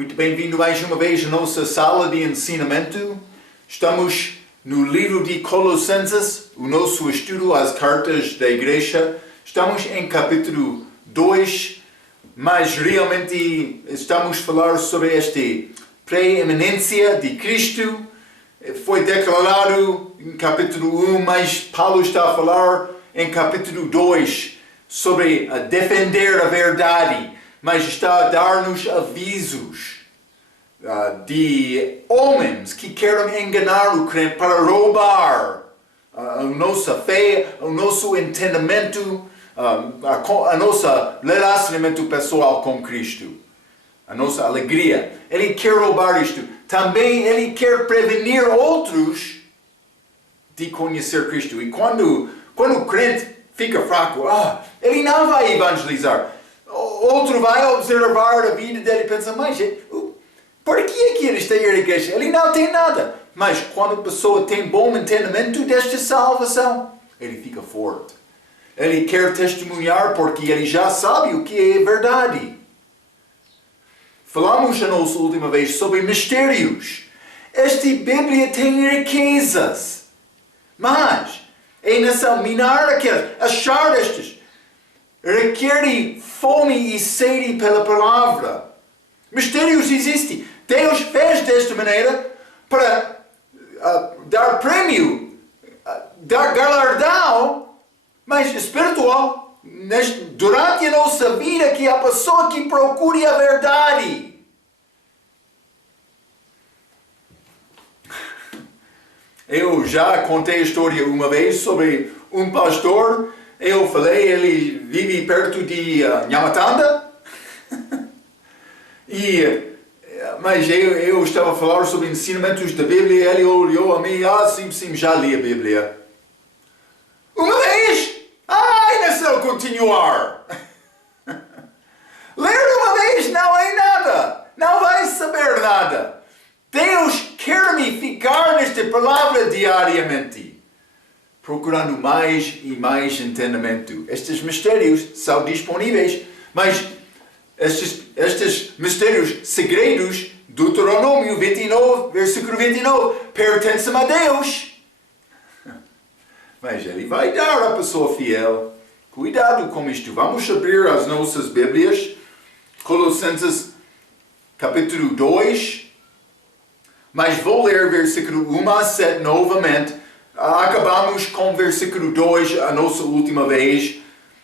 Muito bem-vindo mais uma vez à nossa sala de ensinamento. Estamos no livro de Colossenses, o nosso estudo às cartas da igreja. Estamos em capítulo 2, mas realmente estamos a falar sobre esta preeminência de Cristo. Foi declarado em capítulo 1, mas Paulo está a falar em capítulo 2 sobre defender a verdade. Mas está a dar-nos avisos de homens que querem enganar o crente para roubar a nossa fé, o nosso entendimento, a nosso relacionamento pessoal com Cristo, a nossa alegria. Ele quer roubar isto. Também ele quer prevenir outros de conhecer Cristo. E quando o crente fica fraco, ele não vai evangelizar. Outro vai observar a vida dele e pensa, mas por que é que ele está na igreja? Ele não tem nada. Mas quando a pessoa tem bom entendimento desta salvação, ele fica forte. Ele quer testemunhar porque ele já sabe o que é verdade. Falamos a nossa última vez sobre mistérios. Esta Bíblia tem riquezas. Mas é examinar aquelas, achar estas. Requer fome e sede pela palavra. Mistérios existem. Deus fez desta maneira para dar prêmio, dar galardão, mas espiritual, durante a nossa vida, que a pessoa que procure a verdade. Eu já contei a história uma vez sobre um pastor. Eu falei, ele vive perto de Nhamatanda. Mas eu estava a falar sobre ensinamentos da Bíblia. Ele olhou a mim, sim, já li a Bíblia. Uma vez! Ainda se ele continuar. Ler uma vez não é nada. Não vai saber nada. Deus quer-me ficar nesta palavra diariamente, procurando mais e mais entendimento. Estes mistérios são disponíveis, mas estes mistérios segredos, Deuteronômio 29, versículo 29, pertencem a Deus. Mas Ele vai dar à pessoa fiel. Cuidado com isto. Vamos abrir as nossas Bíblias. Colossenses capítulo 2. Mas vou ler versículo 1 a 7 novamente. Acabamos com versículo 2 a nossa última vez.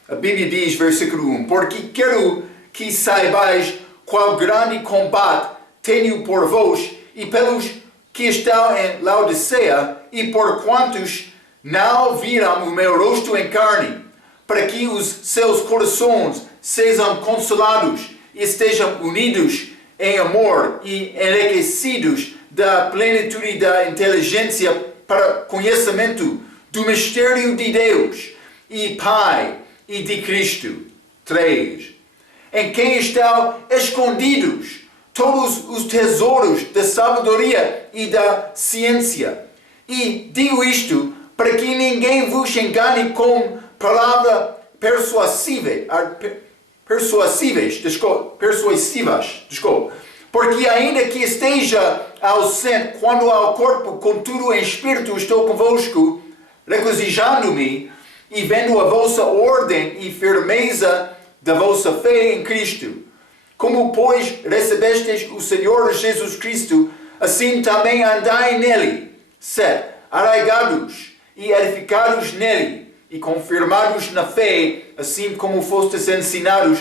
A Bíblia diz, versículo 1, porque quero que saibais qual grande combate tenho por vós e pelos que estão em Laodiceia e por quantos não viram o meu rosto em carne, para que os seus corações sejam consolados e estejam unidos em amor e enriquecidos da plenitude da inteligência para conhecimento do mistério de Deus e Pai e de Cristo. 3. Em quem estão escondidos todos os tesouros da sabedoria e da ciência. E digo isto para que ninguém vos engane com palavras persuasivas, porque ainda que esteja ausente quando ao corpo, contudo em espírito estou convosco, regozijando-me e vendo a vossa ordem e firmeza da vossa fé em Cristo. Como, pois, recebestes o Senhor Jesus Cristo, assim também andai nele, 7. Arraigados e edificados nele, e confirmados na fé, assim como fostes ensinados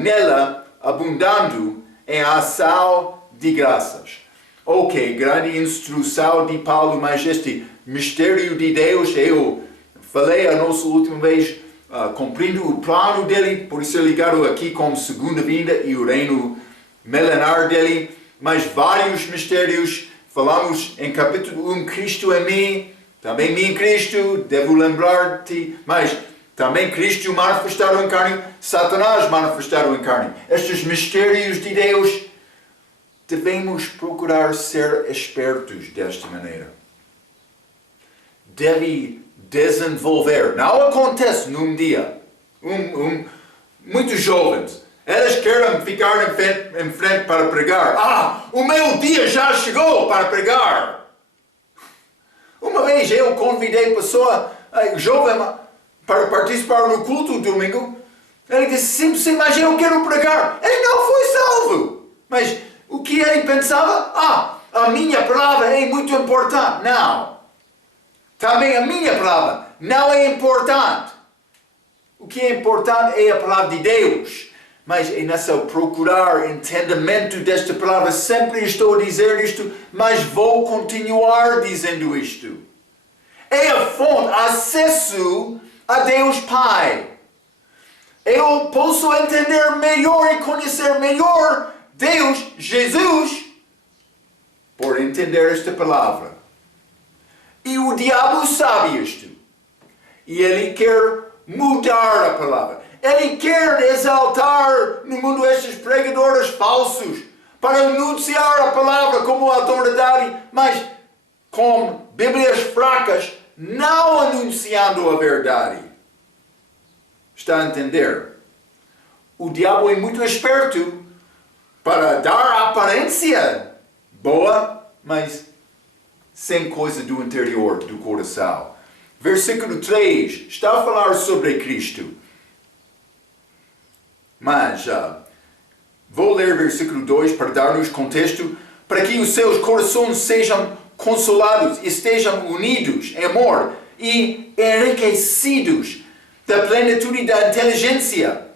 nela, abundando em ação de graças. Ok, grande instrução de Paulo, mas este mistério de Deus, eu falei a nossa última vez, cumprindo o plano dele, por isso ligado aqui com a segunda vinda e o reino milenar dele, mas vários mistérios. Falamos em capítulo 1, Cristo em mim, também mim em Cristo, devo lembrar-te, mas também Cristo manifestado em carne, Satanás manifestado em carne. Estes mistérios de Deus, devemos procurar ser espertos desta maneira. Deve desenvolver. Não acontece num dia. Muitos jovens Eles querem ficar em frente para pregar. O meu dia já chegou para pregar. Uma vez eu convidei pessoa jovem para participar no culto domingo. Ele disse, sim, mas eu quero pregar. Ele não foi salvo. Mas o que ele pensava? A minha palavra é muito importante. Não. Também a minha palavra não é importante. O que é importante é a palavra de Deus. Mas é nessa procurar entendimento desta palavra. Sempre estou a dizer isto, mas vou continuar dizendo isto. É a fonte, acesso a Deus Pai. Eu posso entender melhor e conhecer melhor Deus, Jesus, por entender esta palavra. E o diabo sabe isto. E ele quer mudar a palavra. Ele quer exaltar no mundo estes pregadores falsos para anunciar a palavra como autoridade, mas com Bíblias fracas, não anunciando a verdade. Está a entender? O diabo é muito esperto para dar aparência boa, mas sem coisa do interior, do coração. Versículo 3 está a falar sobre Cristo. Mas vou ler versículo 2 para dar-nos contexto, para que os seus corações sejam consolados, estejam unidos em amor e enriquecidos da plenitude da inteligência,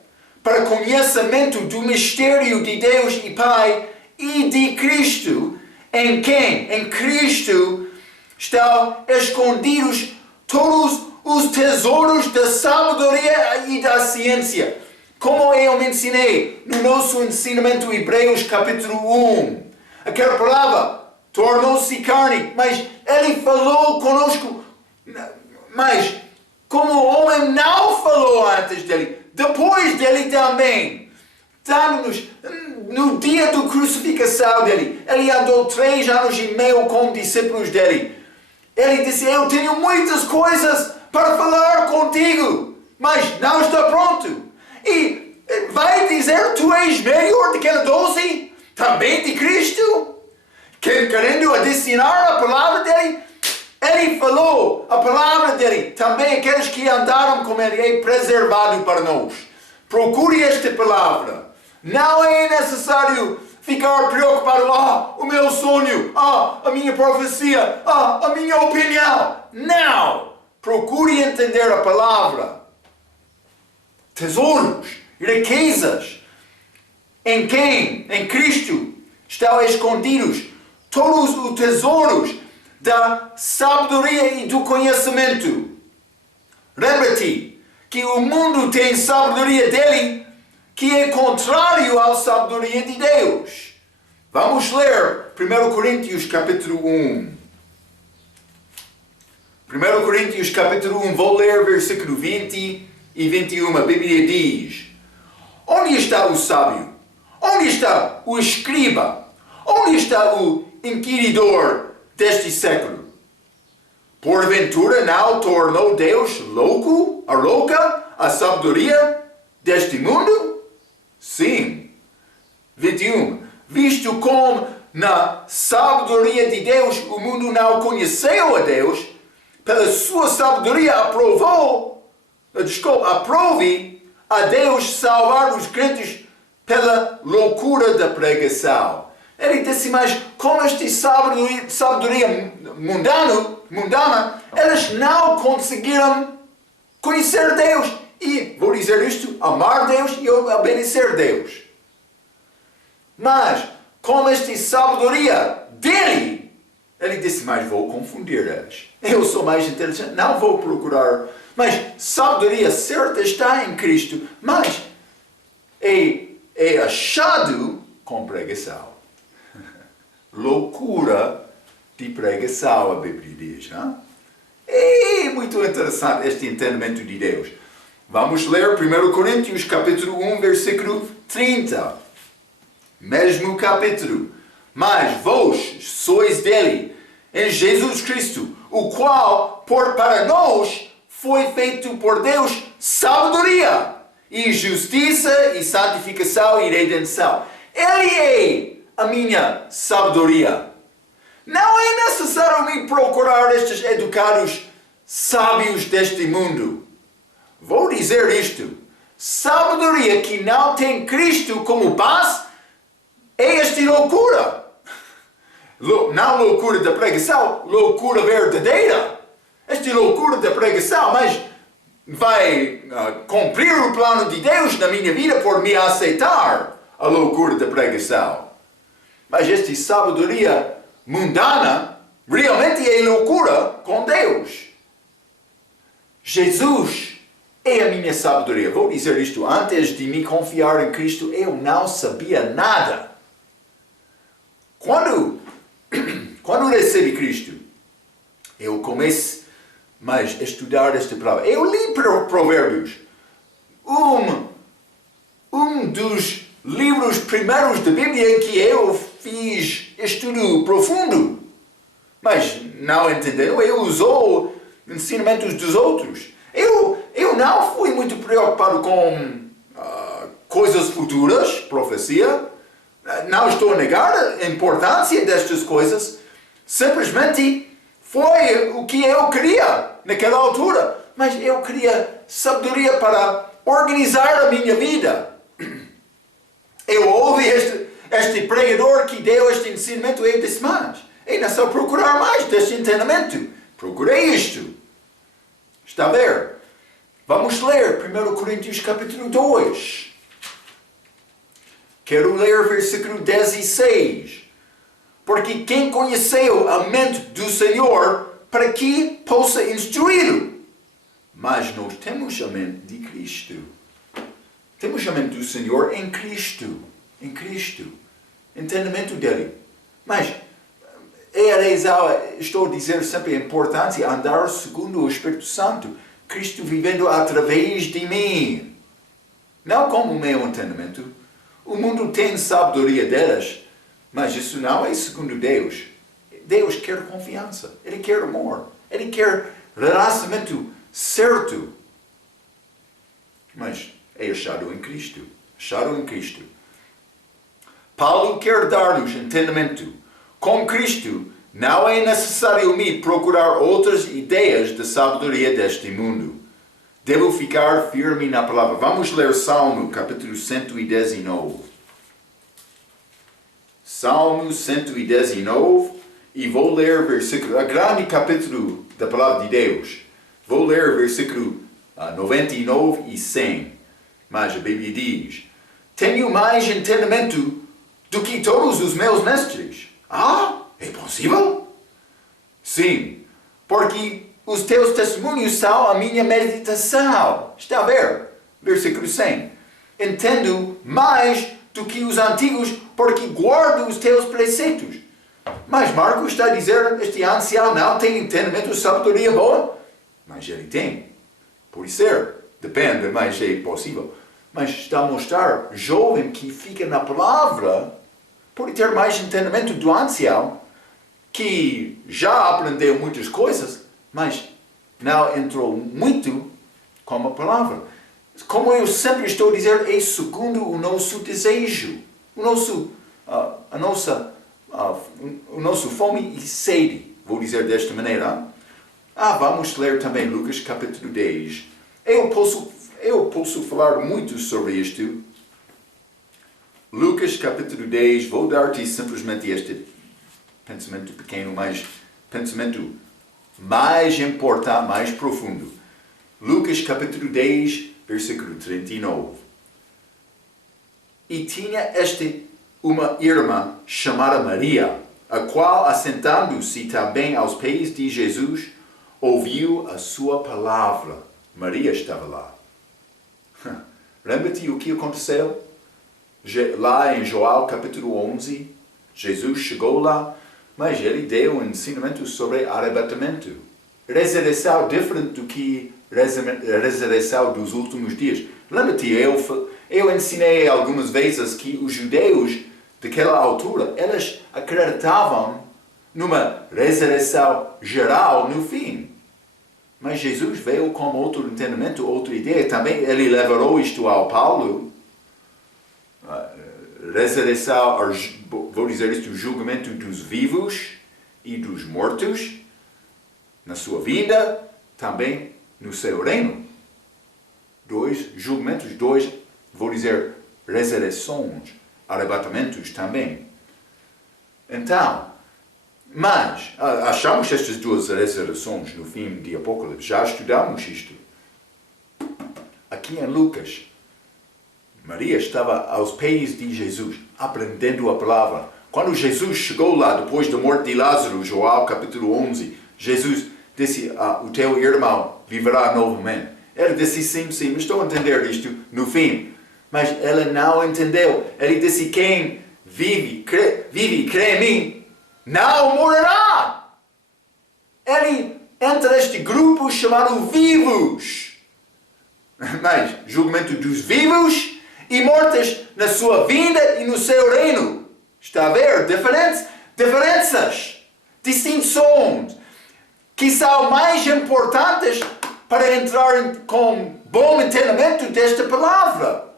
para conhecimento do mistério de Deus e Pai e de Cristo, em quem, em Cristo, estão escondidos todos os tesouros da sabedoria e da ciência. Como eu mencionei no nosso ensinamento Hebreus capítulo 1, aquela palavra tornou-se carne, mas Ele falou conosco, mas como o homem não falou antes dele, depois dele também, dando-nos, no dia da crucificação dele, Ele andou 3 anos e meio com discípulos dele. Ele disse, eu tenho muitas coisas para falar contigo, mas não está pronto. E vai dizer, tu és melhor do que aquele 12? Também de Cristo? Querendo adicionar a palavra dele? Ele falou a palavra dele. Também aqueles que andaram com ele é preservado para nós. Procure esta palavra. Não é necessário ficar preocupado. O meu sonho. A minha profecia. A minha opinião. Não. Procure entender a palavra. Tesouros, riquezas, em quem? Em Cristo estão escondidos todos os tesouros da sabedoria e do conhecimento. Lembra-te que o mundo tem sabedoria dele que é contrário à sabedoria de Deus. Vamos ler 1 Coríntios capítulo 1. 1 Coríntios capítulo 1, vou ler versículo 20 e 21, a Bíblia diz: onde está o sábio? Onde está o escriba? Onde está o inquiridor deste século? Porventura não tornou Deus louca a sabedoria deste mundo? Sim. 21. Visto como na sabedoria de Deus o mundo não conheceu a Deus, pela sua sabedoria aprove a Deus salvar os crentes pela loucura da pregação. Ele disse, mas com esta sabedoria mundana, eles não conseguiram conhecer Deus. E, vou dizer isto, amar Deus e obedecer Deus. Mas, com esta sabedoria dele, ele disse, mas vou confundir eles. Eu sou mais inteligente, não vou procurar. Mas sabedoria certa está em Cristo, mas é achado com pregação. Loucura de pregação, a Bíblia diz. Não? É muito interessante este entendimento de Deus. Vamos ler 1 Coríntios capítulo 1, versículo 30. Mesmo capítulo. Mas vós sois dele, em Jesus Cristo, o qual, para nós, foi feito por Deus sabedoria e justiça, e santificação e redenção. Ele é a minha sabedoria. Não é necessário me procurar estes educados sábios deste mundo. Vou dizer isto. Sabedoria que não tem Cristo como base é esta loucura. Não loucura da pregação, loucura verdadeira. Esta loucura da pregação, mas vai cumprir o plano de Deus na minha vida por me aceitar a loucura da pregação. Mas esta sabedoria mundana realmente é loucura com Deus. Jesus é a minha sabedoria. Vou dizer isto, antes de me confiar em Cristo, eu não sabia nada. Quando recebi Cristo, eu comecei a estudar esta palavra. Eu li Provérbios. Um dos livros primeiros da Bíblia em que eu fiz estudo profundo. Mas não entendeu, eu usou ensinamentos dos outros. Eu não fui muito preocupado com coisas futuras, profecia. Não estou a negar a importância destas coisas. Simplesmente foi o que eu queria naquela altura. Mas eu queria sabedoria para organizar a minha vida. Eu ouvi este pregador que deu este ensinamento e eu disse, mas é necessário procurar mais deste entendimento. Procurei isto. Está a ver? Vamos ler 1 Coríntios capítulo 2. Quero ler versículo 16. Porque quem conheceu a mente do Senhor para que possa instruí-lo? Mas nós temos a mente de Cristo. Temos a mente do Senhor em Cristo. Em Cristo. Entendimento dele. Mas estou a dizer sempre a importância de andar segundo o Espírito Santo. Cristo vivendo através de mim. Não como o meu entendimento. O mundo tem sabedoria delas, mas isso não é segundo Deus. Deus quer confiança. Ele quer amor. Ele quer relacionamento certo. Mas é achado em Cristo. Achado em Cristo. Paulo quer dar-nos entendimento. Com Cristo, não é necessário me procurar outras ideias de sabedoria deste mundo. Devo ficar firme na palavra. Vamos ler Salmo, capítulo 119. Salmo 119, e vou ler versículo, a grande capítulo da palavra de Deus. Vou ler versículo 99 e 100. Mas a Bíblia diz, tenho mais entendimento do que todos os meus mestres. É possível? Sim, porque os teus testemunhos são a minha meditação. Está a ver? Versículo 100. Entendo mais do que os antigos, porque guardo os teus preceitos. Mas Marcos está a dizer, este ancião não tem entendimento de sabedoria boa? Mas ele tem. Pode ser. Depende, mas é possível. Mas está a mostrar, jovem que fica na palavra, pode ter mais entendimento do ancião, que já aprendeu muitas coisas, mas não entrou muito com a palavra. Como eu sempre estou a dizer, é segundo o nosso desejo, o nosso fome e sede, vou dizer desta maneira. Vamos ler também Lucas capítulo 10. Eu posso falar muito sobre isto. Lucas capítulo 10, vou dar-te simplesmente este pensamento pequeno, mas pensamento mais importante, mais profundo. Lucas capítulo 10, versículo 39. E tinha uma irmã chamada Maria, a qual, assentando-se também aos pés de Jesus, ouviu a sua palavra. Maria estava lá. Lembra-te o que aconteceu? Lá em João capítulo 11, Jesus chegou lá, mas ele deu um ensinamento sobre arrebatamento. Ressurreição diferente do que ressurreição dos últimos dias. Lembra-te, eu ensinei algumas vezes que os judeus daquela altura, eles acreditavam numa ressurreição geral no fim. Mas Jesus veio com outro entendimento, outra ideia. Também ele levou isto ao Paulo. Ressurreição, vou dizer isto, o julgamento dos vivos e dos mortos, na sua vida, também no seu reino. 2 julgamentos, 2, vou dizer, ressurreições, arrebatamentos também. Então, mas achamos estas 2 ressurreições no fim de Apocalipse, já estudamos isto. Aqui em Lucas, Maria estava aos pés de Jesus, aprendendo a palavra. Quando Jesus chegou lá, depois da morte de Lázaro, João capítulo 11, Jesus disse, o teu irmão viverá novamente. Ele disse, sim, estou a entender isto no fim. Mas ela não entendeu. Ele disse, quem vive e crê em mim, não morrerá. Ele entra neste grupo chamado vivos. Mas julgamento dos vivos e mortos na sua vida e no seu reino. Está a ver? Diferenças, distinções, que são mais importantes para entrar com bom entendimento desta palavra.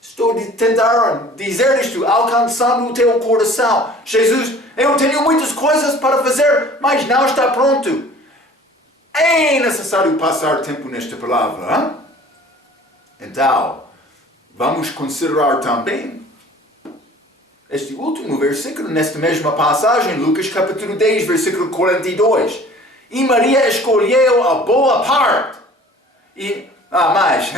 Estou a tentar dizer isto, alcançando o teu coração. Jesus, eu tenho muitas coisas para fazer, mas não está pronto. É necessário passar tempo nesta palavra. Hein? Então, vamos considerar também este último versículo, nesta mesma passagem, Lucas capítulo 10, versículo 42. E Maria escolheu a boa parte. Mas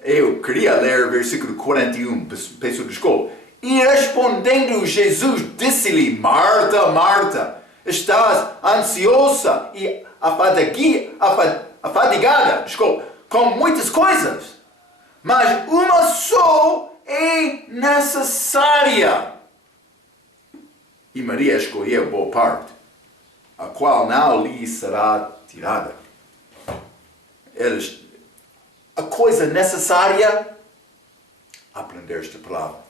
eu queria ler versículo 41, peço desculpa. E respondendo Jesus, disse-lhe, Marta, Marta, estás ansiosa e afadigada, com muitas coisas, mas uma só é necessária. E Maria escolheu boa parte, a qual não lhe será tirada. A coisa necessária, aprender esta palavra,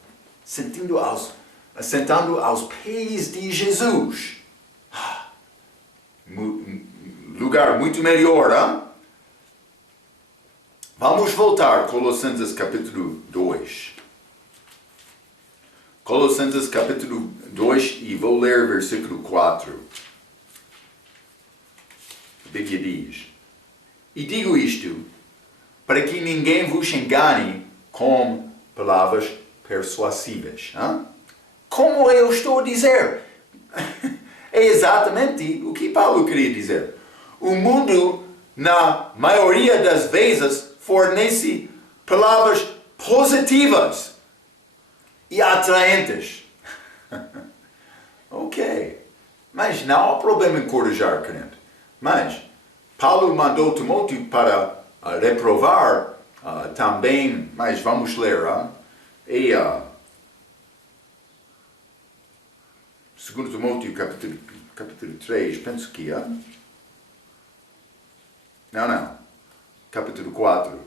assentando aos pés de Jesus. Lugar muito melhor, hein? Vamos voltar, Colossenses capítulo 2. Colossenses capítulo 2 e vou ler versículo 4. A Bíblia diz, e digo isto, para que ninguém vos engane com palavras persuasivas. Hein? Como eu estou a dizer? É exatamente o que Paulo queria dizer. O mundo, na maioria das vezes, fornece palavras positivas e atraentes. Ok. Mas não há problema em encorajar crente. Mas Paulo mandou Timóteo para reprovar também, mas vamos ler. 2 Timóteo capítulo 3, penso que é. Não. Capítulo 4,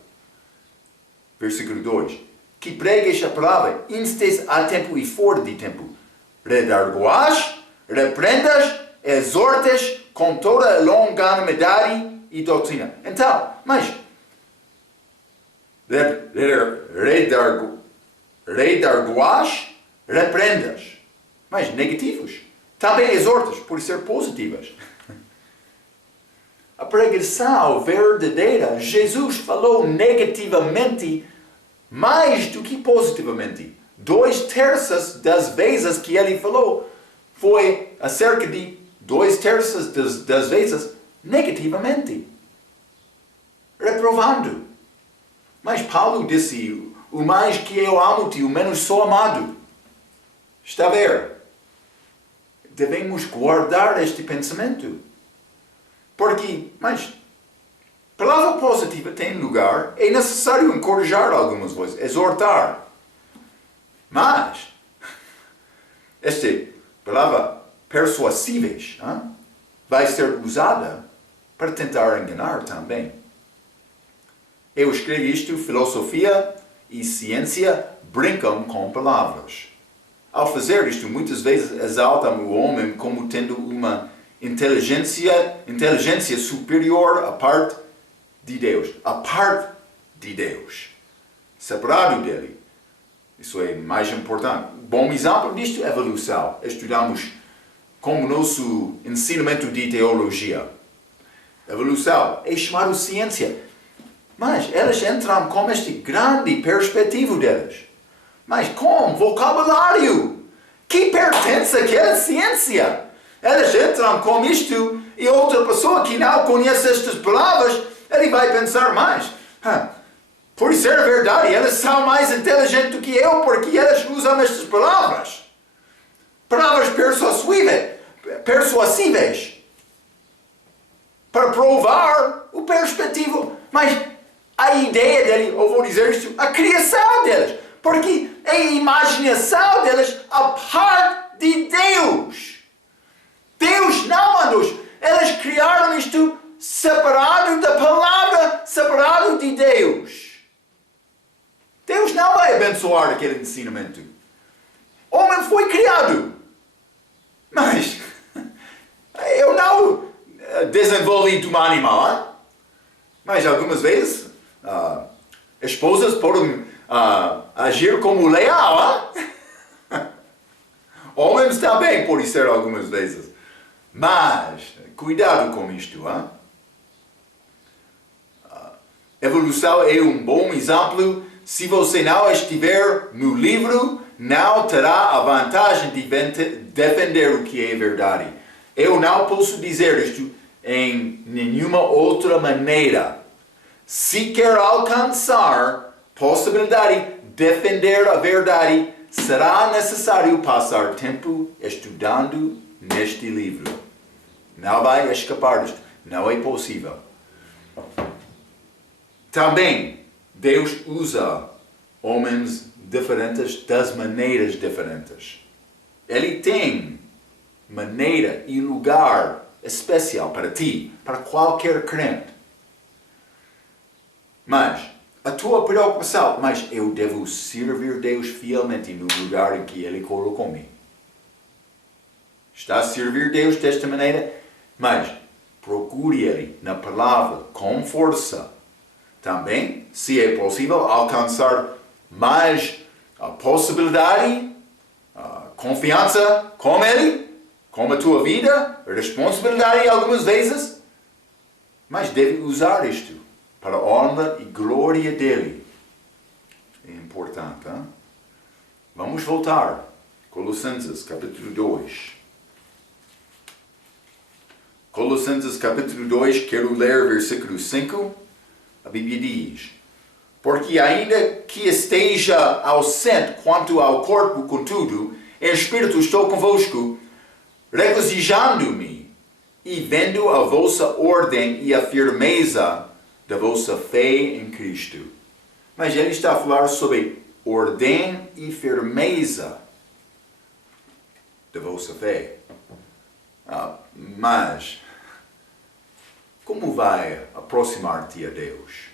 versículo 2. Que pregues a palavra, instes a tempo e fora de tempo. Redarguas, reprendas, exortes com toda longanimidade e doutrina. Então, mas redarguas, reprendas, mas negativos. Também exortas, por ser positivas. A pregação verdadeira, Jesus falou negativamente mais do que positivamente. 2/3 das vezes que ele falou foi acerca de 2/3 das vezes negativamente, reprovando. Mas Paulo disse, o mais que eu amo-te, o menos sou amado. Está a ver? Devemos guardar este pensamento. Porque, mas, palavra positiva tem lugar, é necessário encorajar algumas vezes, exortar. Mas, esta palavra persuasíveis vai ser usada para tentar enganar também. Eu escrevi isto, filosofia e ciência brincam com palavras. Ao fazer isto, muitas vezes exaltam o homem como tendo uma inteligência superior à parte de Deus. A parte de Deus. Separado dele. Isso é mais importante. Bom exemplo disto é evolução. Estudamos como nosso ensinamento de teologia. Evolução é chamado ciência. Mas eles entram com este grande perspectiva deles. Mas com vocabulário que pertence àquela ciência. Eles entram com isto e outra pessoa que não conhece estas palavras, ele vai pensar mais. Por ser verdade, eles são mais inteligentes do que eu, porque eles usam estas palavras. Palavras persuasíveis. Para provar o perspectivo. Mas a ideia dele, eu vou dizer isto, a criação deles. Porque a imaginação deles, a parte de Deus. Deus não mandou. Eles criaram isto separado da palavra, separado de Deus. Deus não vai abençoar aquele ensinamento. O homem foi criado. Mas eu não desenvolvi um animal. Hein? Mas algumas vezes esposas podem agir como leão. Hein? Homens também podem ser algumas vezes. Mas cuidado com isto. Hein? Evolução é um bom exemplo. Se você não estiver no livro, não terá a vantagem de defender o que é verdade. Eu não posso dizer isto em nenhuma outra maneira. Se quer alcançar possibilidade de defender a verdade, será necessário passar tempo estudando neste livro. Não vai escapar disto. Não é possível. Também, Deus usa homens diferentes das maneiras diferentes. Ele tem maneira e lugar especial para ti, para qualquer crente. Mas a tua preocupação, mas eu devo servir Deus fielmente no lugar em que Ele colocou-me. Está a servir Deus desta maneira, mas procure Ele na palavra com força. Também, se é possível, alcançar mais a possibilidade, a confiança com Ele, com a tua vida, a responsabilidade algumas vezes, mas deve usar isto para a honra e glória dele. É importante, hein? Vamos voltar. Colossenses, capítulo 2. Colossenses, capítulo 2, quero ler versículo 5. A Bíblia diz: porque ainda que esteja ausente quanto ao corpo, contudo, em espírito estou convosco, regozijando-me e vendo a vossa ordem e a firmeza da vossa fé em Cristo. Mas ele está a falar sobre ordem e firmeza da vossa fé. Mas como vai aproximar-te a Deus?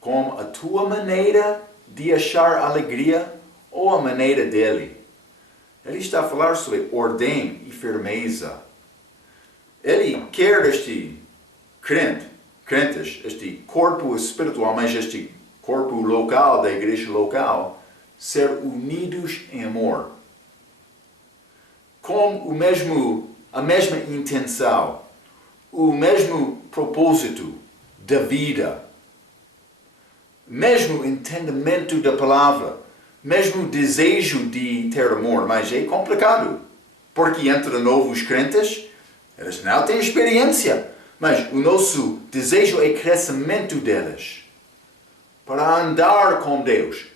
Com a tua maneira de achar alegria ou a maneira dele? Ele está a falar sobre ordem e firmeza. Ele quer este crentes, este corpo espiritual, mas este corpo local, da igreja local, ser unidos em amor. Com a mesma intenção, o mesmo propósito da vida, mesmo entendimento da palavra, mesmo desejo de ter amor, mas é complicado, porque entre novos crentes, eles não têm experiência, mas o nosso desejo é crescimento deles, para andar com Deus,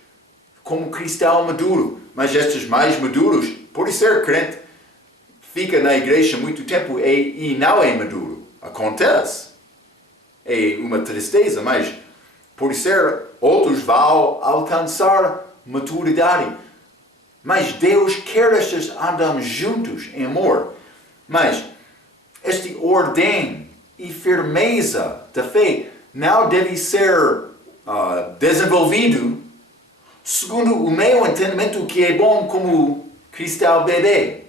como cristão maduro, mas estes mais maduros, por ser crente, fica na igreja muito tempo e não é maduro. Acontece. É uma tristeza, mas por ser outros vão alcançar maturidade. Mas Deus quer estes andam juntos em amor. Mas este ordem e firmeza da fé não deve ser desenvolvido segundo o meu entendimento que é bom como cristão bebê.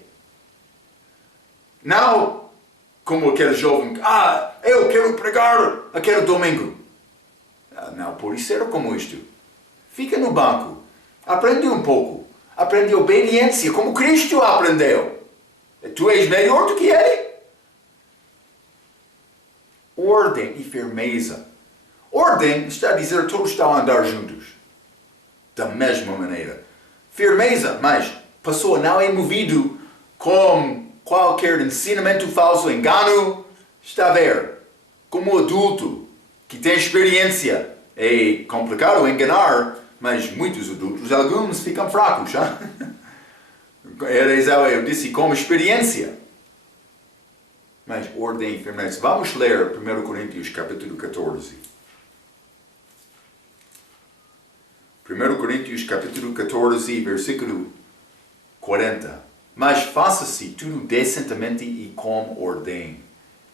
Não como aquele jovem, eu quero pregar aquele domingo. Não pode ser como isto. Fica no banco, aprende um pouco, aprende obediência, como Cristo aprendeu. Tu és melhor do que ele? Ordem e firmeza. Ordem está a dizer todos estão a andar juntos. Da mesma maneira. Firmeza, mas a pessoa não é movido com qualquer ensinamento falso, engano. Está a ver, como adulto que tem experiência. É complicado enganar, mas muitos adultos, alguns ficam fracos. Eu disse com experiência. Mas ordem e firmeza. Vamos ler 1 Coríntios capítulo 14. 1 Coríntios capítulo 14, versículo 40. Mas faça-se tudo decentemente e com ordem.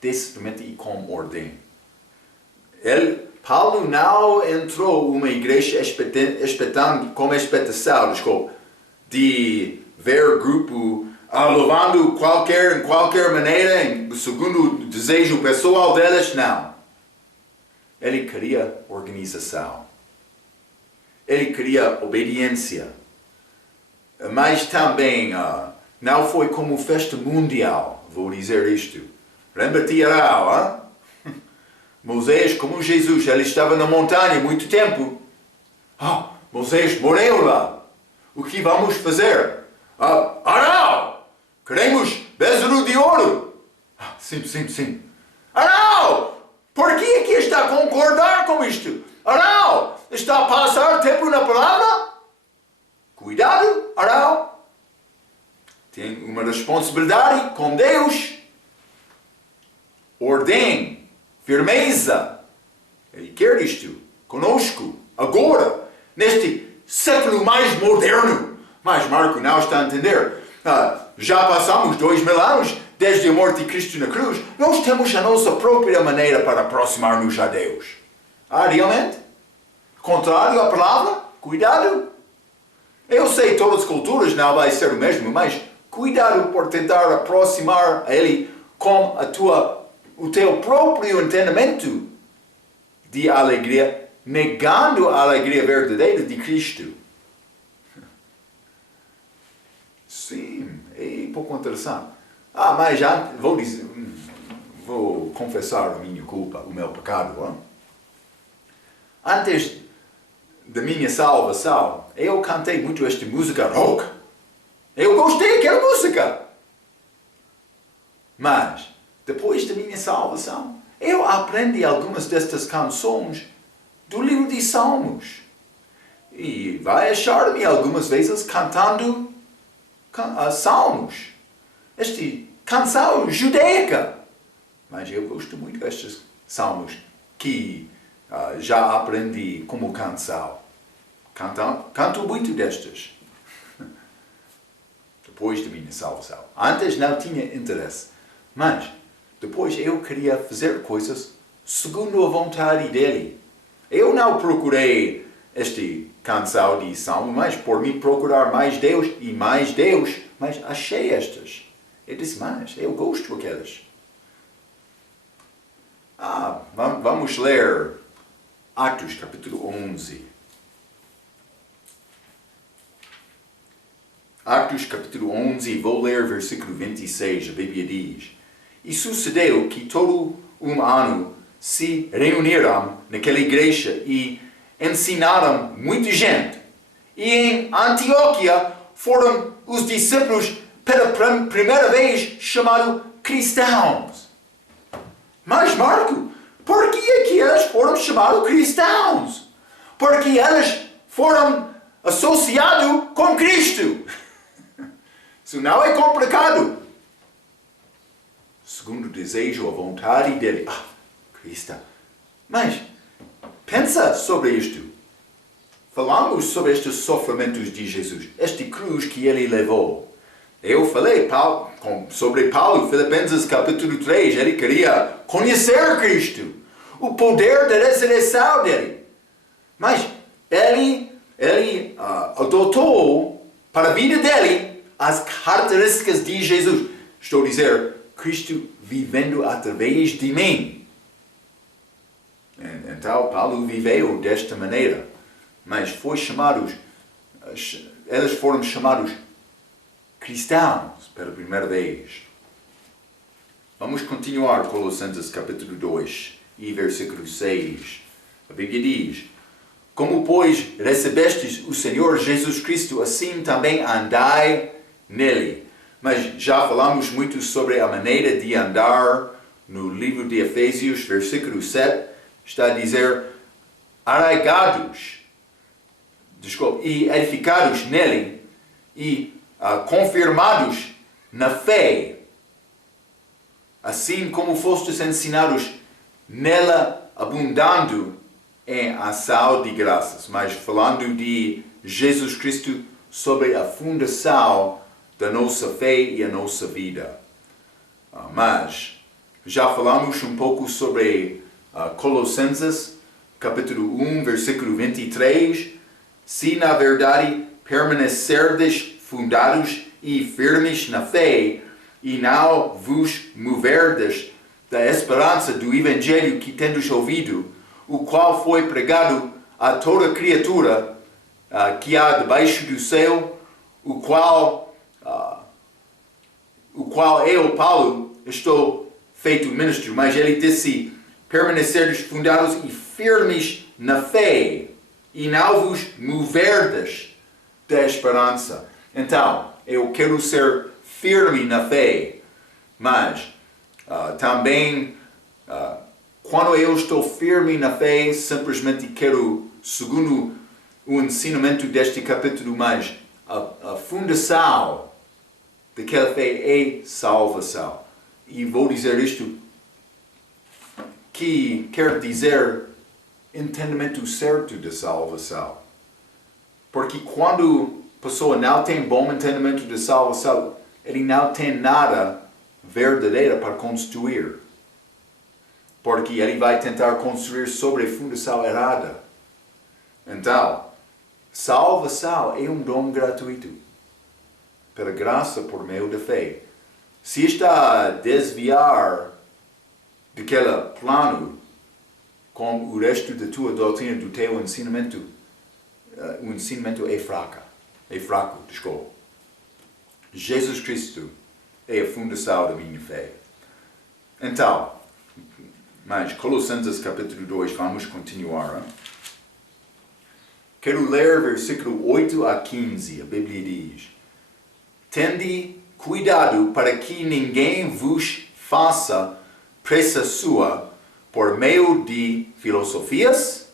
Decentemente e com ordem. Paulo não entrou numa igreja com expectação, de ver grupo louvando em qualquer maneira, segundo o desejo pessoal deles, não. Ele queria organização. Ele queria obediência. Mas também não foi como festa mundial, vou dizer isto. Lembra-te, Arau, Moisés, como Jesus, ele estava na montanha muito tempo. Moisés morreu lá. O que vamos fazer? Arau! Queremos bezerro de ouro. Sim. Arau! Por que aqui está a concordar com isto? Arau! Está a passar tempo na palavra? Cuidado, Arau! Tem uma responsabilidade com Deus. Ordem, firmeza. Ele quer isto conosco, agora, neste século mais moderno. Mas Marco não está a entender. Já passamos 2000 anos desde a morte de Cristo na cruz. Nós temos a nossa própria maneira para aproximar-nos a Deus. Realmente? Contrário à palavra? Cuidado. Eu sei que todas as culturas não vai ser o mesmo, mas cuidado por tentar aproximar a Ele com o teu próprio entendimento de alegria, negando a alegria verdadeira de Cristo. Sim, é um pouco interessante. Mas já vou confessar a minha culpa, o meu pecado. Antes da minha salvação, eu cantei muito esta música rock. Eu gostei daquela música. Mas, depois da minha salvação, eu aprendi algumas destas canções do livro de Salmos. E vai achar-me algumas vezes cantando salmos. Esta canção judaica. Mas eu gosto muito destes salmos que já aprendi como canção. Canto muito destas. Depois da minha salvação. Antes não tinha interesse. Mas depois eu queria fazer coisas segundo a vontade dele. Eu não procurei esta canção de salmo, mas por mim procurar mais Deus e mais Deus, mas achei estas. Eu disse, mas eu gosto daquelas. Vamos ler Atos capítulo 11. Atos capítulo 11, vou ler versículo 26, a Bíblia diz: E sucedeu que todo um ano se reuniram naquela igreja e ensinaram muita gente. E em Antioquia foram os discípulos pela primeira vez chamados cristãos. Mas Marco, por que é que eles foram chamados cristãos? Porque eles foram associados com Cristo. Isso não é complicado. Segundo o desejo, a vontade dele. Cristo. Mas, pensa sobre isto. Falamos sobre estes sofrimentos de Jesus. Esta cruz que ele levou. Eu falei sobre Paulo, Filipenses capítulo 3. Ele queria conhecer Cristo. O poder da ressurreição dele. Mas, ele adotou para a vida dele as características de Jesus. Estou a dizer, Cristo vivendo através de mim. Então, Paulo viveu desta maneira, mas eles foram chamados cristãos pela primeira vez. Vamos continuar Colossenses capítulo 2 e versículo 6. A Bíblia diz: como, pois, recebestes o Senhor Jesus Cristo, assim também andai nele. Mas já falamos muito sobre a maneira de andar no livro de Efésios, versículo 7. Está a dizer, arraigados, e edificados nele, e confirmados na fé, assim como fostes ensinados nela, abundando em ação de graças. Mas falando de Jesus Cristo sobre a fundação da nossa fé e a nossa vida. Mas já falamos um pouco sobre Colossenses, capítulo 1, versículo 23. Se na verdade permanecerdes fundados e firmes na fé, e não vos moverdes da esperança do Evangelho que tendes ouvido, o qual foi pregado a toda criatura que há debaixo do céu, o qual eu, Paulo, estou feito ministro. Mas ele disse, permanecerdes fundados e firmes na fé, e não vos moverdes da esperança. Então, eu quero ser firme na fé, mas também, quando eu estou firme na fé, simplesmente quero, segundo o ensinamento deste capítulo, mas a fundação daquela fé é salvação. E vou dizer isto, que quer dizer entendimento certo da salvação. Porque quando a pessoa não tem bom entendimento da salvação, ele não tem nada verdadeiro para construir. Porque ele vai tentar construir sobre a fundação errada. Então, salvação é um dom gratuito, pela graça por meio da fé. Se está a desviar daquele plano, com o resto da tua doutrina, do teu ensinamento, o ensinamento é fraco, desculpa. Jesus Cristo é a fundação da minha fé. Então, mas Colossenses capítulo 2, vamos continuar. Hein? Quero ler versículo 8 a 15, a Bíblia diz: tende cuidado para que ninguém vos faça presa sua por meio de filosofias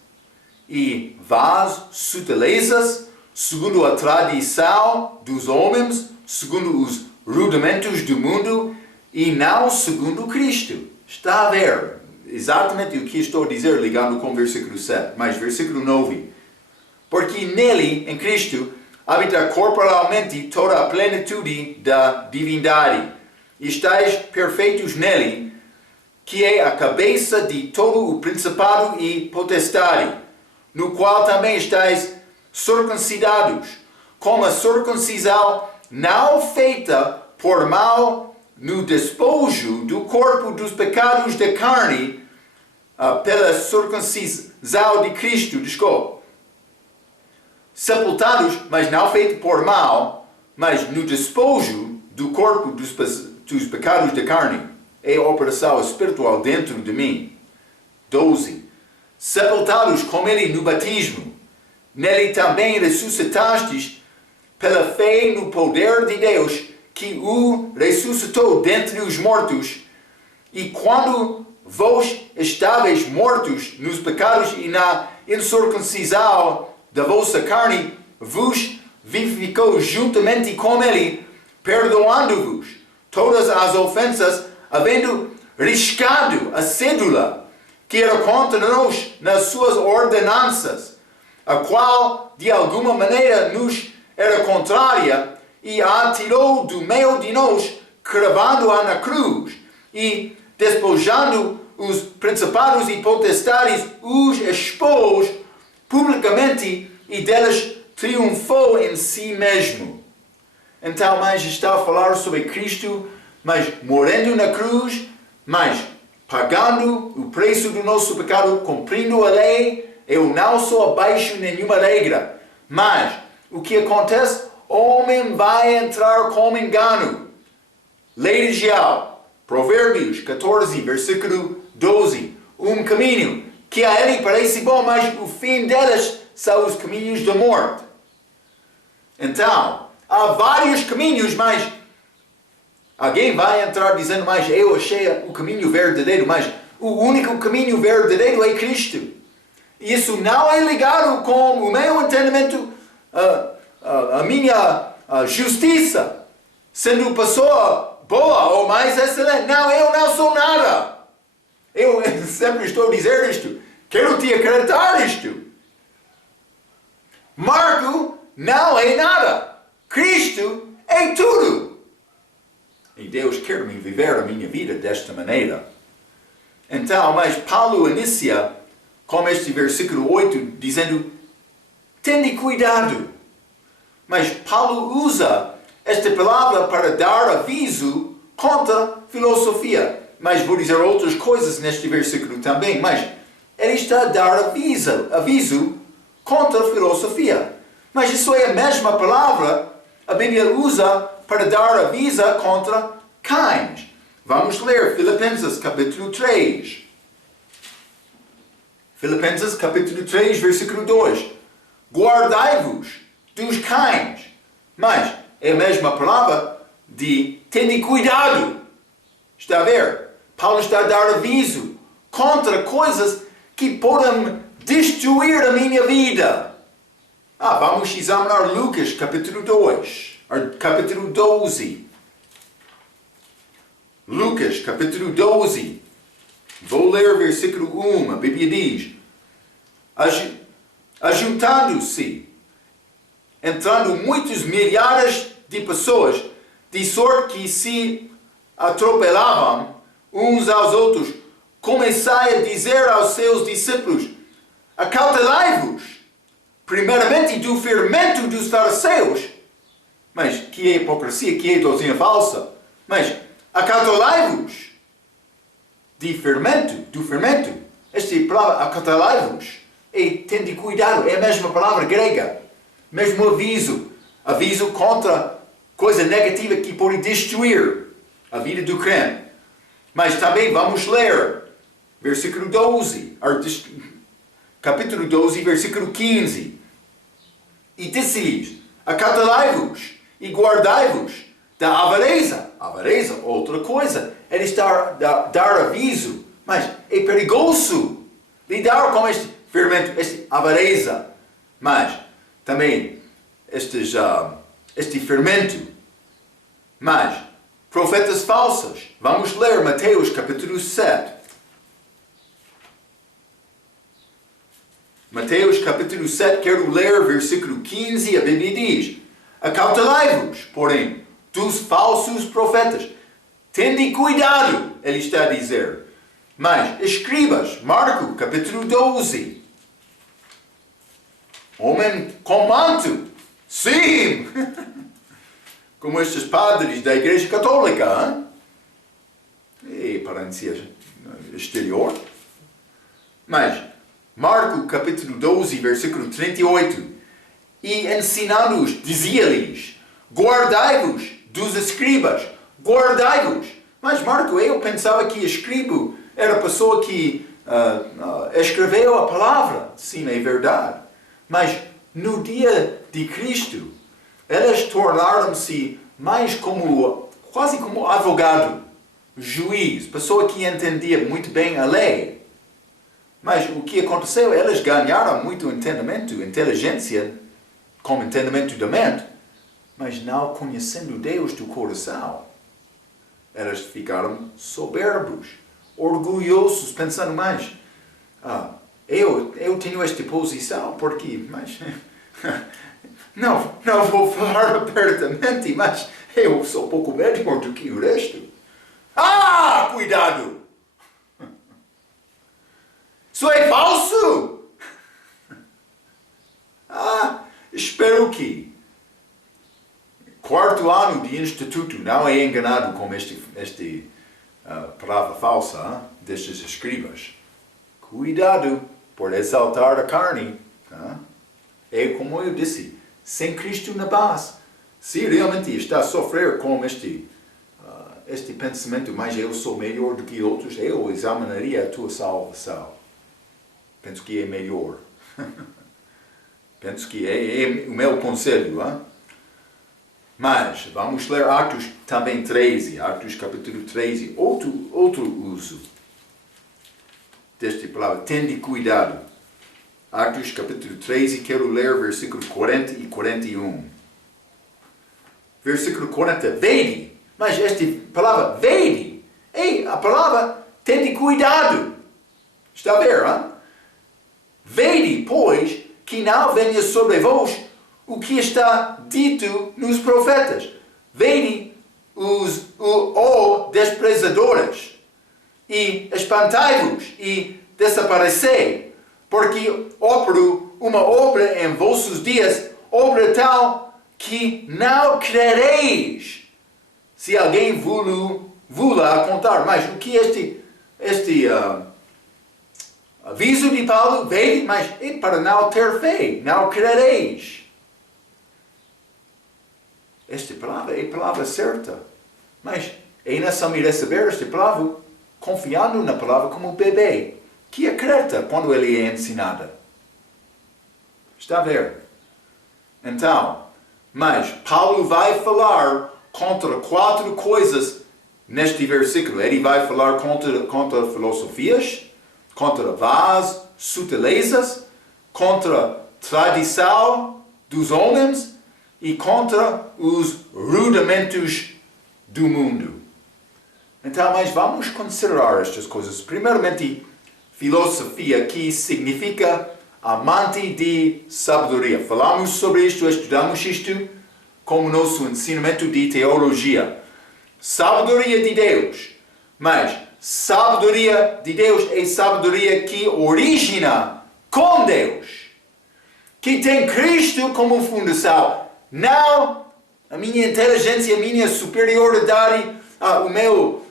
e vãs sutilezas, segundo a tradição dos homens, segundo os rudimentos do mundo, e não segundo Cristo. Está a ver exatamente o que estou a dizer, ligando com o versículo 7. Mas versículo 9. Porque nele, em Cristo, habita corporalmente toda a plenitude da divindade. E estáis perfeitos nele, que é a cabeça de todo o principado e potestade, no qual também estáis circuncidados, com a circuncisão não feita por mão no despojo do corpo dos pecados da carne, pela circuncisão de Cristo, sepultados, mas não feito por mão, mas no despojo do corpo dos pecados da carne. É a operação espiritual dentro de mim. 12. Sepultados com ele no batismo, nele também ressuscitastes pela fé no poder de Deus, que o ressuscitou dentre os mortos, e quando vós estáveis mortos nos pecados e na incircuncisão da vossa carne, vos vivificou juntamente com ele, perdoando-vos todas as ofensas, havendo riscado a cédula que era contra nós nas suas ordenanças, a qual de alguma maneira nos era contrária, e a tirou do meio de nós, cravando-a na cruz, e despojando os principados e potestades, os expôs publicamente, e deles triunfou em si mesmo. Então, mas está a falar sobre Cristo, mas morrendo na cruz, Mas, pagando o preço do nosso pecado, cumprindo a lei, eu não sou abaixo de nenhuma regra. Mas, o que acontece? O homem vai entrar com engano. Lei regial, Provérbios 14, versículo 12. Um caminho que a ele parece bom, mas o fim deles são os caminhos da morte. Então, há vários caminhos, mas alguém vai entrar dizendo, mas eu achei o caminho verdadeiro, mas o único caminho verdadeiro é Cristo. Isso não é ligado com o meu entendimento, a minha justiça, sendo pessoa boa ou mais excelente. Não, eu não sou nada. Eu sempre estou a dizer isto. Quero te acreditar isto. Marco não é nada. Cristo é tudo. E Deus quer me viver a minha vida desta maneira. Então, mas Paulo inicia com este versículo 8, dizendo, tende cuidado. Mas Paulo usa esta palavra para dar aviso contra filosofia. Mas vou dizer outras coisas neste versículo também. Mas ele está a dar aviso contra a filosofia. Mas isso é a mesma palavra a Bíblia usa para dar aviso contra cães. Vamos ler Filipenses capítulo 3. Filipenses capítulo 3, versículo 2. Guardai-vos dos cães. Mas é a mesma palavra de tende cuidado. Está a ver? Paulo está a dar aviso contra coisas que podem destruir a minha vida. Vamos examinar Lucas capítulo 2, capítulo 12. Lucas capítulo 12. Vou ler versículo 1, a Bíblia diz, ajuntando-se, entrando muitos milhares de pessoas, de sorte que se atropelavam uns aos outros, começai a dizer aos seus discípulos, acautelai-vos, primeiramente do fermento dos fariseus. Mas que é hipocrisia, que é doutrina falsa? Mas acautelai-vos do fermento. Esta palavra, acautelai-vos, é tende cuidado, é a mesma palavra grega, mesmo aviso. Aviso contra coisa negativa que pode destruir a vida do crente. Mas também vamos ler versículo 12, capítulo 12, versículo 15. E disse-lhes, acautelai-vos e guardai-vos da avareza. Avareza, outra coisa. Ele está a dar aviso, mas é perigoso lidar com este fermento, esta avareza. Mas também este fermento. Mas profetas falsos. Vamos ler Mateus capítulo 7. Mateus capítulo 7, quero ler versículo 15, a Bíblia diz, acautelai-vos, porém, dos falsos profetas. Tende cuidado, ele está a dizer. Mas, escribas, Marco capítulo 12. Homem com manto. Sim! Como estes padres da Igreja Católica. E aparência exterior. Mas, Marco capítulo 12, versículo 38. E ensinando-os, dizia-lhes, guardai-vos dos escribas, guardai-vos. Mas Marco, eu pensava que escribo era a pessoa que escreveu a palavra. Sim, é verdade. Mas no dia de Cristo, elas tornaram-se mais quase como advogado, juiz, pessoa que entendia muito bem a lei. Mas o que aconteceu? Elas ganharam muito entendimento, inteligência, com entendimento da mente, mas não conhecendo Deus do coração. Elas ficaram soberbos, orgulhosos, pensando mais, eu tenho esta posição, porque, mas, não vou falar abertamente, mas eu sou pouco melhor do que o resto. Cuidado! Isso é falso! Espero que quarto ano de instituto não é enganado com este palavra falsa destes escribas. Cuidado por exaltar a carne. É como eu disse, sem Cristo na base. Se realmente está a sofrer com este pensamento, mas eu sou melhor do que outros, eu examinaria a tua salvação. Penso que é melhor. Penso que é o meu conselho. Mas vamos ler Atos também 13, Atos capítulo 13, outro uso desta palavra. Tende cuidado. Atos capítulo 13, quero ler versículo 40 e 41. Versículo 40, vede. Mas esta palavra, vede, é a palavra tende cuidado. Está a ver, Vede, pois, que não venha sobre vós o que está dito nos profetas. Vede os desprezadores e espantai-vos e desaparecei, porque opero uma obra em vossos dias, obra tal que não crereis, se alguém vula contar. Mas o que este aviso de Paulo veio, mas é para não ter fé, não crereis. Esta palavra é a palavra certa, mas é necessário receber esta palavra confiando na palavra como bebê, que acredita quando ele é ensinada. Está a ver? Então, mas Paulo vai falar contra 4 coisas neste versículo. Ele vai falar contra filosofias, contra vãs sutilezas, contra tradição dos homens e contra os rudimentos do mundo. Então, mas vamos considerar estas coisas. Primeiramente, filosofia, que significa amante de sabedoria. Falamos sobre isto, estudamos isto como nosso ensinamento de teologia. Sabedoria de Deus. Mas sabedoria de Deus é sabedoria que origina com Deus. Que tem Cristo como fundação. Não a minha inteligência, a minha superioridade, o meu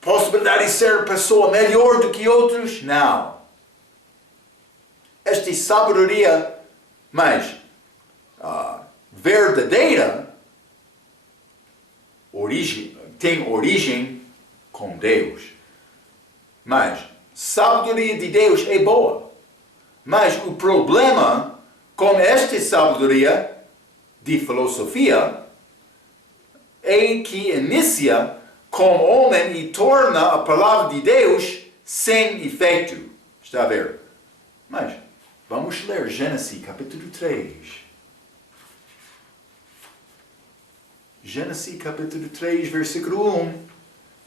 possibilidade de ser pessoa melhor do que outros. Não. Esta sabedoria, mas verdadeira, tem origem com Deus. Mas sabedoria de Deus é boa. Mas o problema com esta sabedoria de filosofia é que inicia com o homem e torna a palavra de Deus sem efeito. Está a ver? Mas vamos ler Gênesis capítulo 3. Gênesis capítulo 3, versículo 1.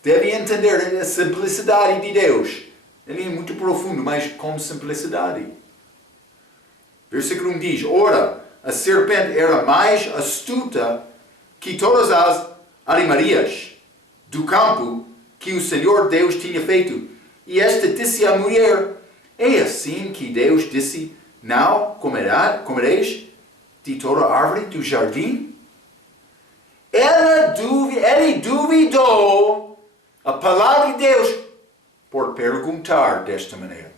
Deve entender a simplicidade de Deus. Ele é muito profundo, mas com simplicidade. Versículo 1 diz: ora, a serpente era mais astuta que todas as animarias do campo que o Senhor Deus tinha feito. E esta disse à mulher: é assim que Deus disse, não comereis de toda árvore do jardim? Ele duvidou a palavra de Deus por perguntar desta maneira.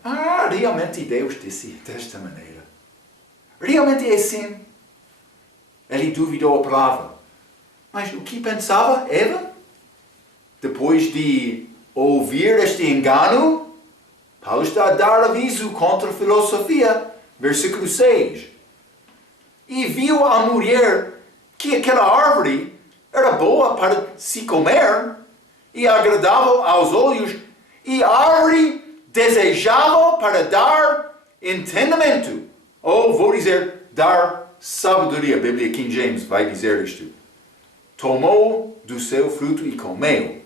Realmente Deus disse desta maneira? Realmente é assim? Ele duvidou a palavra. Mas o que pensava Eva? Depois de ouvir este engano, Paulo está a dar aviso contra a filosofia. Versículo 6. E viu a mulher que aquela árvore era boa para se comer e agradável aos olhos, e árvore desejável para dar entendimento. Ou vou dizer, dar sabedoria. A Bíblia King James vai dizer isto. Tomou do seu fruto e comeu.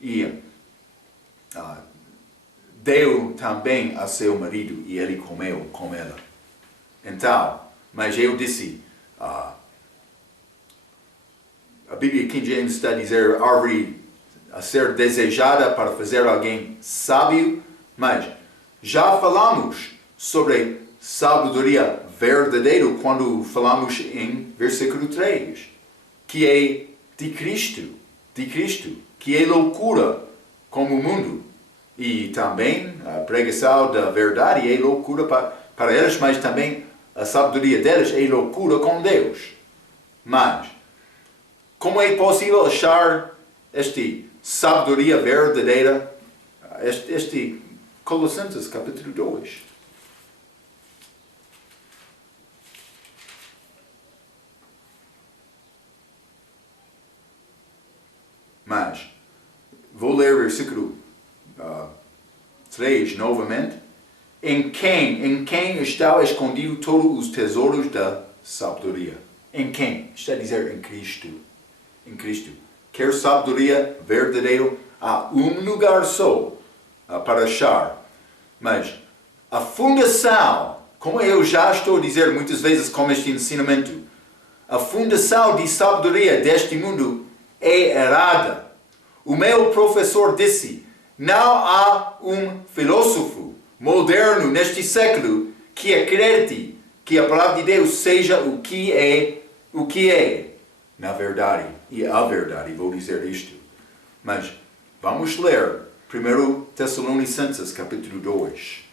E deu também a seu marido e ele comeu com ela. Então, mas eu disse, a Bíblia King James está a dizer árvore a ser desejada para fazer alguém sábio, mas já falamos sobre sabedoria verdadeira quando falamos em versículo 3, que é de Cristo. de Cristo, que é loucura como o mundo. E também a pregação da verdade é loucura para eles, mas também a sabedoria deles é loucura com Deus. Mas, como é possível achar esta sabedoria verdadeira? Este Colossenses capítulo 2. Mas, vou ler o versículo 3 novamente. Em quem está escondido todos os tesouros da sabedoria? Em quem? Está a dizer em Cristo. Em Cristo. Quer sabedoria verdadeira? Há um lugar só para achar. Mas a fundação, como eu já estou a dizer muitas vezes com este ensinamento, a fundação de sabedoria deste mundo é errada. O meu professor disse, não há um filósofo moderno neste século que acredite que a palavra de Deus seja o que é, na verdade, e a verdade, vou dizer isto. Mas vamos ler 1 Tessalonicenses capítulo 2.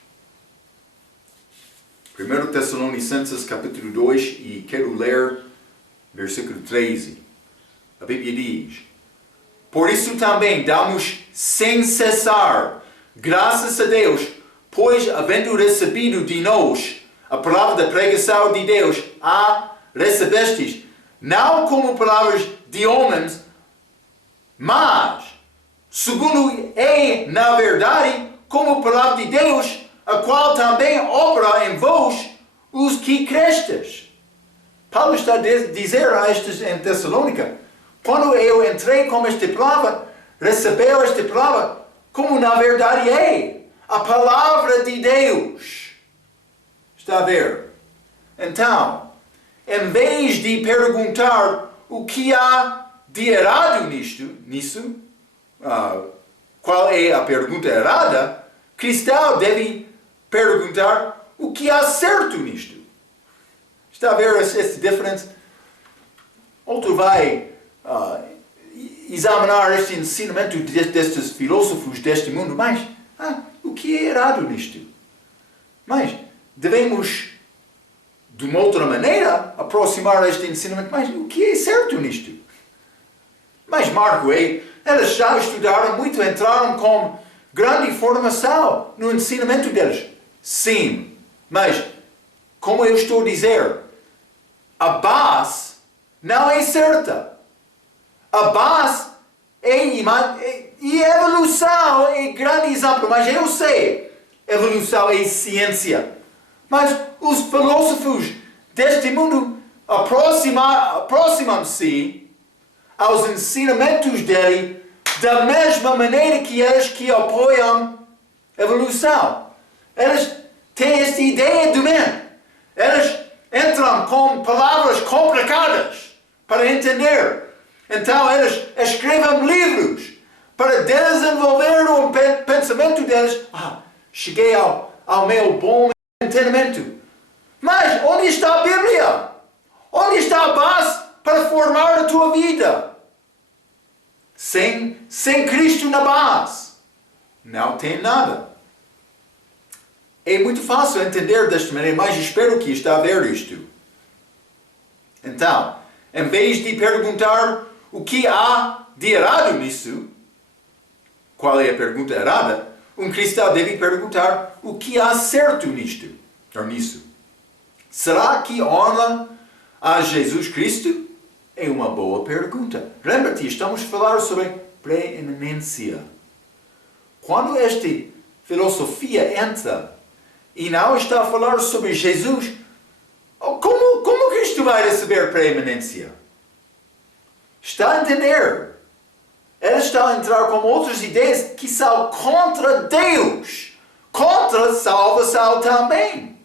1 Tessalonicenses capítulo 2 e quero ler versículo 13. A Bíblia diz, por isso também damos sem cessar graças a Deus, pois havendo recebido de nós a palavra da pregação de Deus, recebestes, não como palavras de homens, mas, segundo é na verdade, como palavra de Deus, a qual também opera em vós os que crestes. Paulo está a dizer a estes em Tessalônica, quando eu entrei com esta palavra, recebeu esta palavra, como na verdade é, a palavra de Deus. Está a ver? Então, em vez de perguntar o que há de errado nisso, qual é a pergunta errada, cristão deve perguntar o que há certo nisto. Está a ver essa diferença? Outro vai examinar este ensinamento destes filósofos deste mundo, mas o que é errado nisto? Mas devemos, de uma outra maneira, aproximar este ensinamento, mas o que é certo nisto? Mas Marco, eles já estudaram muito, entraram com grande formação no ensinamento deles. Sim, mas, como eu estou a dizer, a base não é certa. A base e evolução é grande exemplo, mas eu sei, evolução é ciência. Mas os filósofos deste mundo aproximam-se aos ensinamentos dele da mesma maneira que eles que apoiam a evolução. Eles têm esta ideia de mente. Eles entram com palavras complicadas para entender. Então eles escrevem livros para desenvolver o pensamento deles. Cheguei ao meu bom entendimento. Mas onde está a Bíblia? Onde está a base para formar a tua vida? Sem Cristo na base, não tem nada. É muito fácil entender desta maneira, mas espero que está a ver isto. Então, em vez de perguntar o que há de errado nisso, qual é a pergunta errada? Um cristão deve perguntar o que há certo nisto, ou nisso. Será que honra a Jesus Cristo? É uma boa pergunta. Lembra-te, estamos a falar sobre preeminência. Quando esta filosofia entra e não está a falar sobre Jesus, como Cristo vai receber preeminência? Está a entender? Ela está a entrar com outras ideias que são contra Deus, contra a salvação também.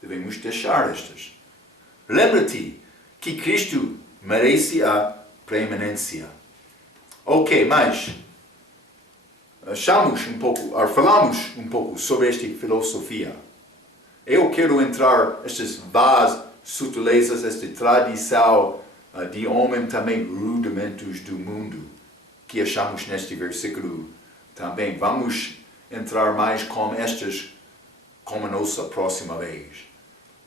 Devemos deixar estas. Lembra-te que Cristo merece a preeminência. Ok, mas falamos um pouco sobre esta filosofia. Eu quero entrar estas bases, sutilezas, esta tradição de homem também rudimentos do mundo, que achamos neste versículo também. Vamos entrar mais com estas como nossa próxima vez.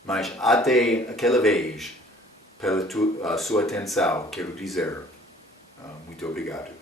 Mas até aquela vez, pela sua atenção, quero dizer muito obrigado.